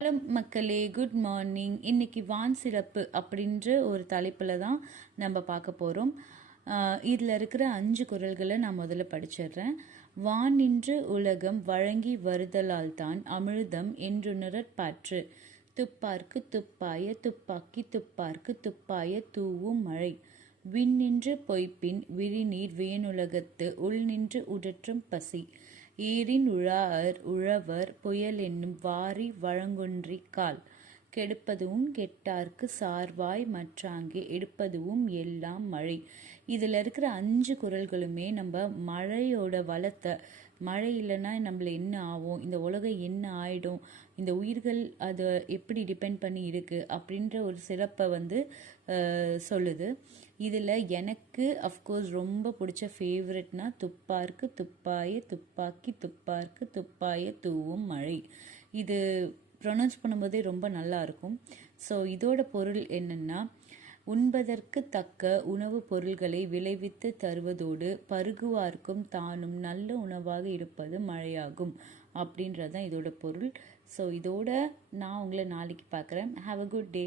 Hello மக்களே, good morning. இன்னைக்கு வான் சிறப்பு அப்படின்ற ஒரு தலைப்பில் தான் நம்ம பார்க்க போகிறோம். இதில் இருக்கிற 5 குறள்களை நான் முதல்ல படிச்சிடுறேன். வான் நின்று உலகம் வழங்கி வருதலால் தான் அமிழ்தம் என்றுணரற் பாற்று. துப்பார்க்கு துப்பாய துப்பாக்கி துப்பார்க்கு துப்பாய தூவும் மழை. விண் நின்று பொய்ப்பின் விரிநீர் வியனுலகத்து உள் நின்று உடற்றும் பசி. ஈரின் உழாஅர் உழவர் புயல் என்னும் வாரி வழங்குன்றிக் கால். கெடுப்பதுவும் கெட்டார்க்கு சார்வாய் மற்றாங்கே எடுப்பதுவும் எல்லாம் மழை. இதில் இருக்கிற 5 குறள்களுமே நம்ம மழையோட வளத்தை, மழை இல்லைன்னா நம்மள என்ன ஆகும், இந்த உலகம் என்ன ஆயிடும், இந்த உயிர்கள் அதை எப்படி டிபெண்ட் பண்ணி இருக்கு அப்படின்ற ஒரு சிறப்பை சொல்லுது. இதில் எனக்கு அஃப்கோர்ஸ் ரொம்ப பிடிச்ச ஃபேவரெட்னா துப்பார்க்கு துப்பாய துப்பாக்கி துப்பார்க்கு துப்பாய தூவும் மழை. இது ப்ரொனவுன்ஸ் பண்ணும்போதே ரொம்ப நல்லா இருக்கும். ஸோ இதோட பொருள் என்னன்னா, உண்பதற்கு தக்க உணவுப் பொருள்களை விளைவித்து தருவதோடு பருகுவார்க்கும் தானும் நல்ல உணவாக இருப்பது மழையாகும் அப்படின்றது தான் இதோட பொருள். ஸோ இதோட நான் உங்களை நாளைக்கு பார்க்குறேன். Have a good day.